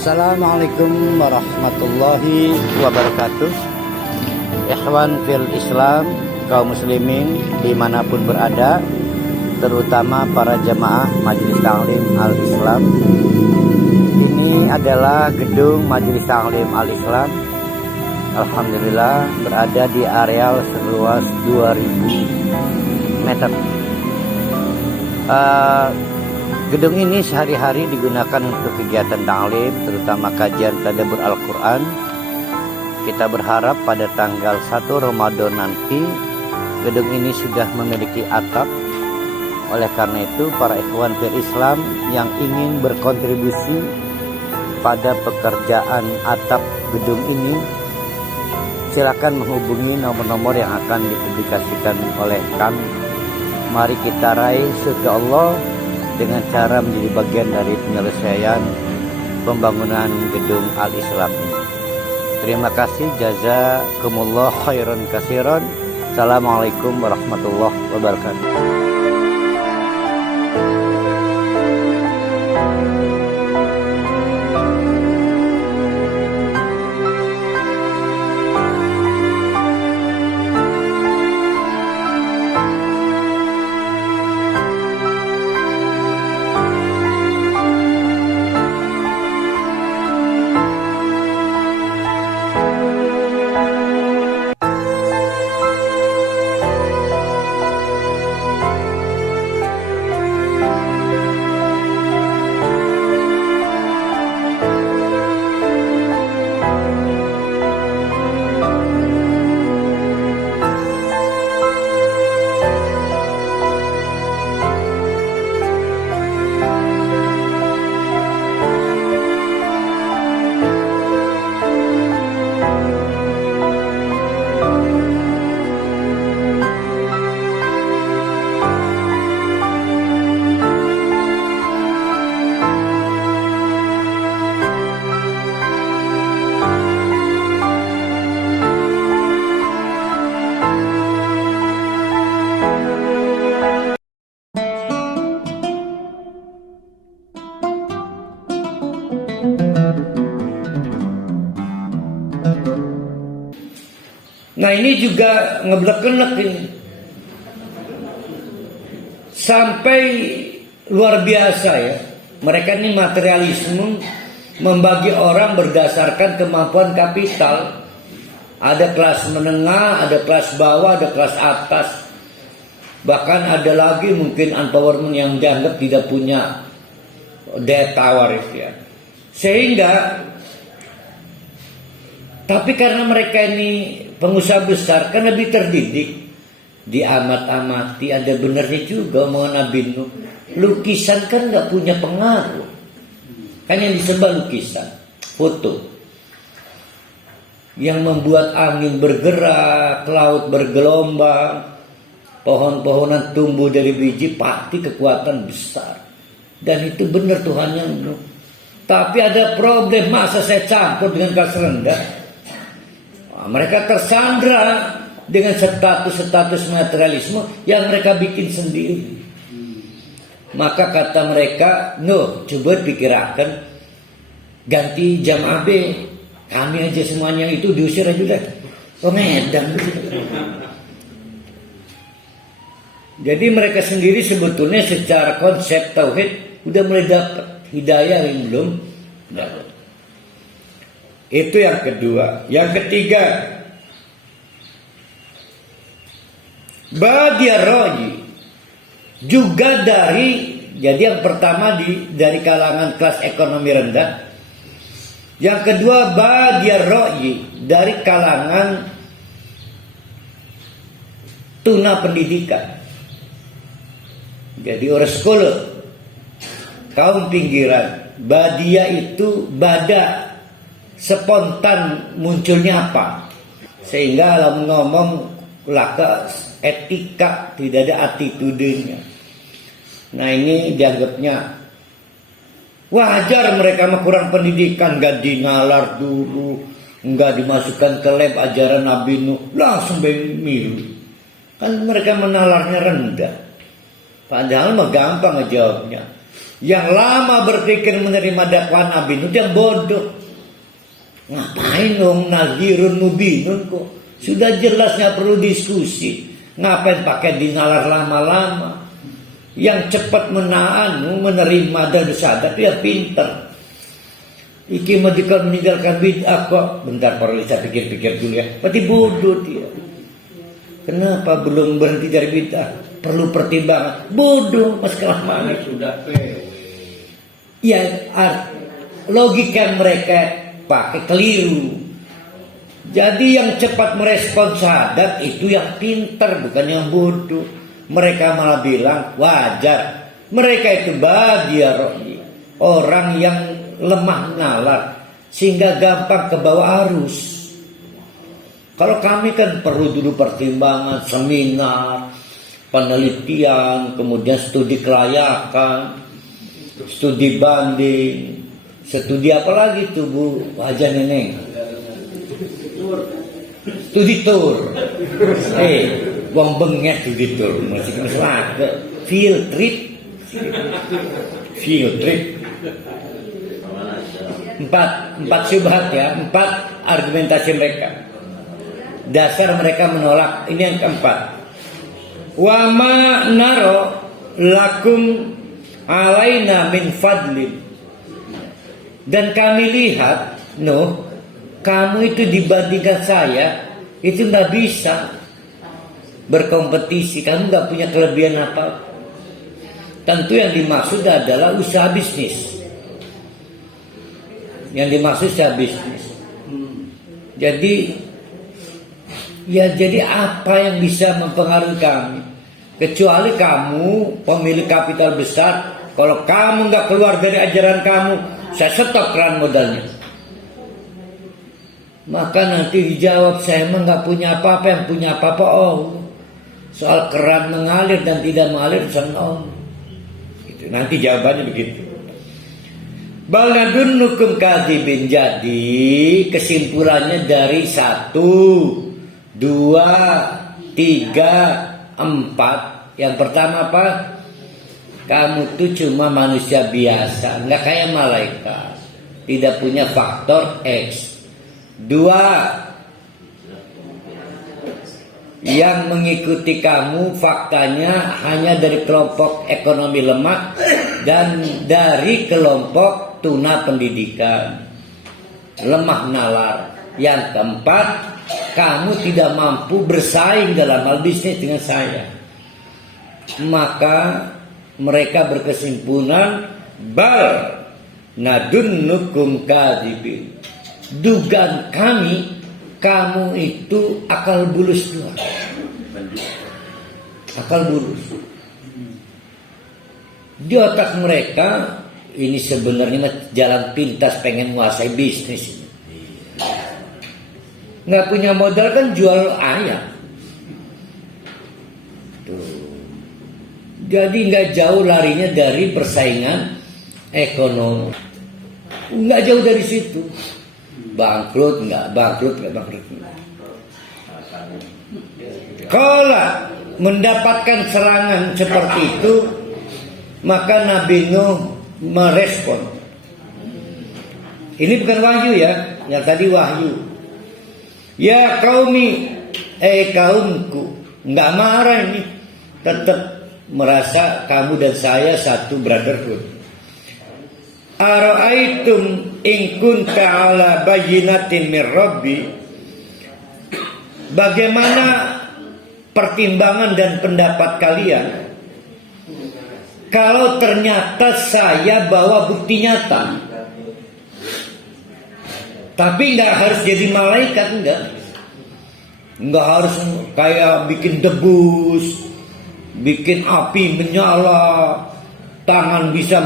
Assalamualaikum warahmatullahi wabarakatuh. Ikhwan fil Islam, kaum muslimin dimanapun berada, terutama para jamaah Majelis Taklim Al-Islam. Ini adalah gedung Majelis Taklim Al-Islam. Alhamdulillah berada di areal seluas 2000 meter. Gedung ini sehari-hari digunakan untuk kegiatan taklim, terutama kajian tadabbur Al-Quran. Kita berharap pada tanggal 1 Ramadan nanti gedung ini sudah memiliki atap. Oleh karena itu, para ikhwan fil Islam yang ingin berkontribusi pada pekerjaan atap gedung ini, silakan menghubungi nomor-nomor yang akan dipublikasikan oleh kami. Mari kita raih surga Allah dengan cara menjadi bagian dari penyelesaian pembangunan gedung Al-Islam ini. Terima kasih, jazakumullah khairan katsiran. Assalamualaikum warahmatullahi wabarakatuh. Nah, ini juga ngeblek-ngeblek ini. Sampai luar biasa ya. Mereka ini materialisme, membagi orang berdasarkan kemampuan kapital. Ada kelas menengah, ada kelas bawah, ada kelas atas. Bahkan ada lagi mungkin empowerment yang dianggap tidak punya daya tawar ya. Sehingga tapi karena mereka ini pengusaha besar kan lebih terdidik, diamat-amati, ada benernya juga omongan Nabi Nuh. Lukisan kan nggak punya pengaruh, kan yang disembah lukisan, foto, yang membuat angin bergerak, laut bergelombang, pohon-pohonan tumbuh dari biji, pasti kekuatan besar. Dan itu benar Tuhan yang Nuh. Tapi ada problem, masa saya campur dengan kelas rendah. Mereka tersandra dengan status-status materialisme yang mereka bikin sendiri. Maka kata mereka, no, coba pikirkan ganti jam AB, kami aja semuanya itu diusir aja udah. Oh Medan. Jadi mereka sendiri sebetulnya secara konsep tauhid udah mulai dapat hidayah yang belum dapat. Itu yang kedua. Yang ketiga, Badiar Roji juga dari, jadi yang pertama dari kalangan kelas ekonomi rendah. Yang kedua Badiar Roji dari kalangan tuna pendidikan. Jadi orang sekolah, kaum pinggiran. Badia itu bada, spontan munculnya apa, sehingga dalam ngomong laka etika, tidak ada attitude-nya. Nah ini dianggapnya wajar, mereka mah kurang pendidikan, gak dinalar dulu, nggak dimasukkan ke lab ajaran Nabi Nuh, langsung milu. Kan mereka menalarnya rendah, padahal mah gampang ngejawabnya. Yang lama berpikir menerima dakwah Nabi Nuh yang bodoh. Ngapain dong nadhirun mubinun kok? Sudah jelas nggak perlu diskusi. Ngapain pakai dinalar lama-lama? Yang cepat menerima dan sadar ya pinter. Iki mau meninggalkan bid'ah kok. Bentar perlu saya pikir-pikir dulu ya. Berarti bodoh dia. Kenapa belum berhenti dari bid'ah? Perlu pertimbangan. Bodoh mas kelamaan. Sudah Ya logika mereka pakai keliru. Jadi yang cepat merespon syahadat itu yang pintar, bukan yang bodoh. Mereka malah bilang wajar. Mereka itu badiaroni, orang yang lemah nalar sehingga gampang ke bawah arus. Kalau kami kan perlu dulu pertimbangan, seminar, penelitian, kemudian studi kelayakan, studi banding, studi apa lagi tuh Bu Haja Neneng? Studi tour. Wong benget studi tour, masih ke field trip. Empat syubhat ya, 4 argumentasi mereka. Dasar mereka menolak. Ini yang keempat. Wa ma naro lakum alaina min fadlin. Dan kami lihat, kamu itu dibandingkan saya itu nggak bisa berkompetisi. Kamu nggak punya kelebihan apa. Tentu yang dimaksud adalah usaha bisnis. Yang dimaksud usaha bisnis. Jadi apa yang bisa mempengaruhi kami? Kecuali kamu pemilik kapital besar. Kalau kamu nggak keluar dari ajaran kamu, saya stop keran modalnya. Maka nanti dijawab, saya emang nggak punya apa-apa, yang punya apa-apa soal keran mengalir dan tidak mengalir sama itu. Nanti jawabannya begitu. Baladunnukum kadhibin. Jadi kesimpulannya dari 1, 2, 3, 4. Yang pertama apa? Kamu tuh cuma manusia biasa, nggak kayak malaikat, tidak punya faktor X. 2, yang mengikuti kamu faktanya hanya dari kelompok ekonomi lemah dan dari kelompok tuna pendidikan, lemah nalar. Yang keempat, kamu tidak mampu bersaing dalam hal bisnis dengan saya. Maka mereka berkesimpulan bal nadunnukum kadhibin. Dugaan kami, kamu itu akal bulus doang. Akal bulus. Di otak mereka ini sebenarnya jalan pintas pengen menguasai bisnis. Nggak punya modal kan jual ayam. Jadi nggak jauh larinya dari persaingan ekonomi. Nggak jauh dari situ. Bangkrut. Kalau mendapatkan serangan seperti itu, maka Nabi Nuh merespon. Ini bukan wahyu ya, yang tadi wahyu. Ya qaumi, kaumku, nggak marah ini, tetap merasa kamu dan saya satu brotherhood. Ara'aitum in kunta ala bayyinatin min rabbi. Bagaimana pertimbangan dan pendapat kalian kalau ternyata saya bawa bukti nyata? Tapi nggak harus jadi malaikat, nggak harus kayak bikin debus, bikin api menyala, tangan bisa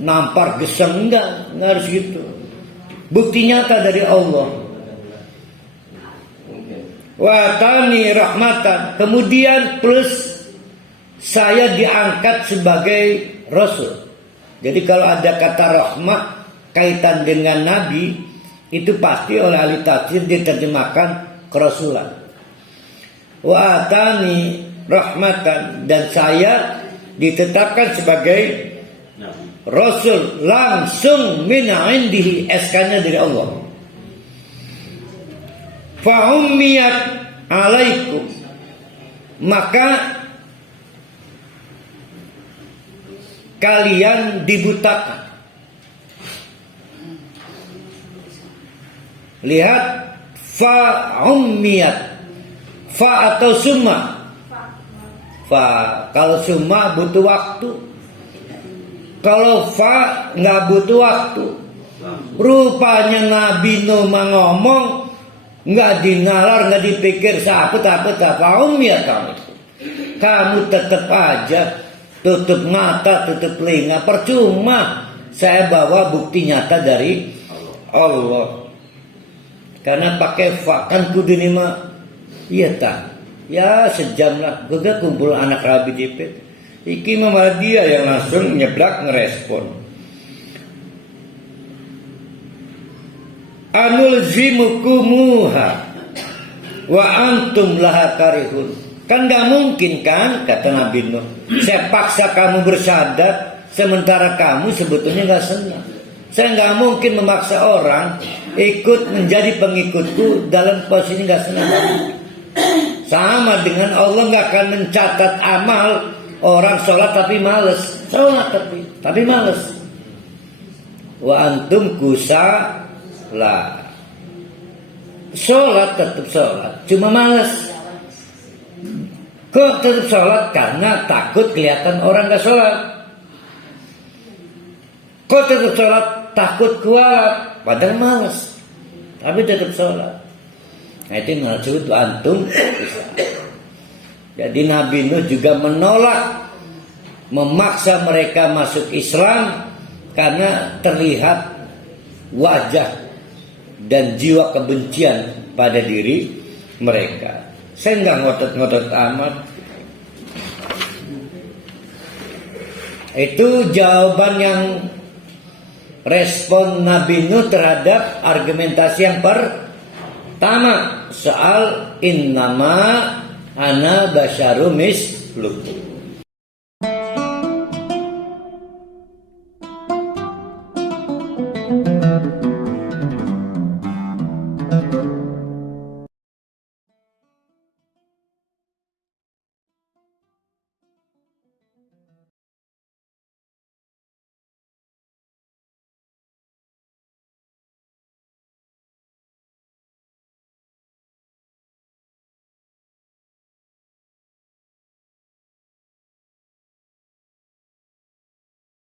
nampar geseng, enggak harus gitu. Bukti nyata dari Allah. Wa tani rahmatan, kemudian plus saya diangkat sebagai rasul. Jadi kalau ada kata rahmat kaitan dengan nabi, itu pasti oleh ahli tafsir diterjemahkan kerasulan. Wa tani rahmatan, dan saya ditetapkan sebagai Rasul langsung min indihi, SK-nya dari Allah. Fa ummiyat alaikum, maka kalian dibutakan. Lihat, fa ummiyat, fa atau summa. Fa, kalau summa butuh waktu, kalau fa nggak butuh waktu. Rupanya Nabi Nuh ngomong nggak dinalar, nggak dipikir apa fa ummiyat kamu tetap aja tutup mata, tutup telinga, percuma. Saya bawa bukti nyata dari Allah. Karena pakai fa kan kudu nima, iya tak? Ya sejam lah. Gue kumpul anak Rabi Jepet. Iki malah dia yang langsung nyeblak ngerespon. Anulzimukumuha wa antum laha karihun. Kan gak mungkin kan, kata Nabi Nuh, saya paksa kamu bersyahadat sementara kamu sebetulnya gak senang. Saya gak mungkin memaksa orang ikut menjadi pengikutku dalam posisi gak senang. Sama dengan Allah gak akan mencatat amal orang sholat tapi males. Sholat tapi males. Wa antum kusala. Sholat tetap sholat, cuma males. Kok tetap sholat? Karena takut kelihatan orang gak sholat. Kok tetap sholat? Takut kualat, padahal malas, tapi tetap sholat. Nah itu maksud antum. Jadi Nabi Nuh juga menolak memaksa mereka masuk Islam karena terlihat wajah dan jiwa kebencian pada diri mereka. Saya nggak ngotot-ngotot amat. Itu jawaban yang respon Nabi Nuh terhadap argumentasi yang pertama soal innama ana basyarum mislukum.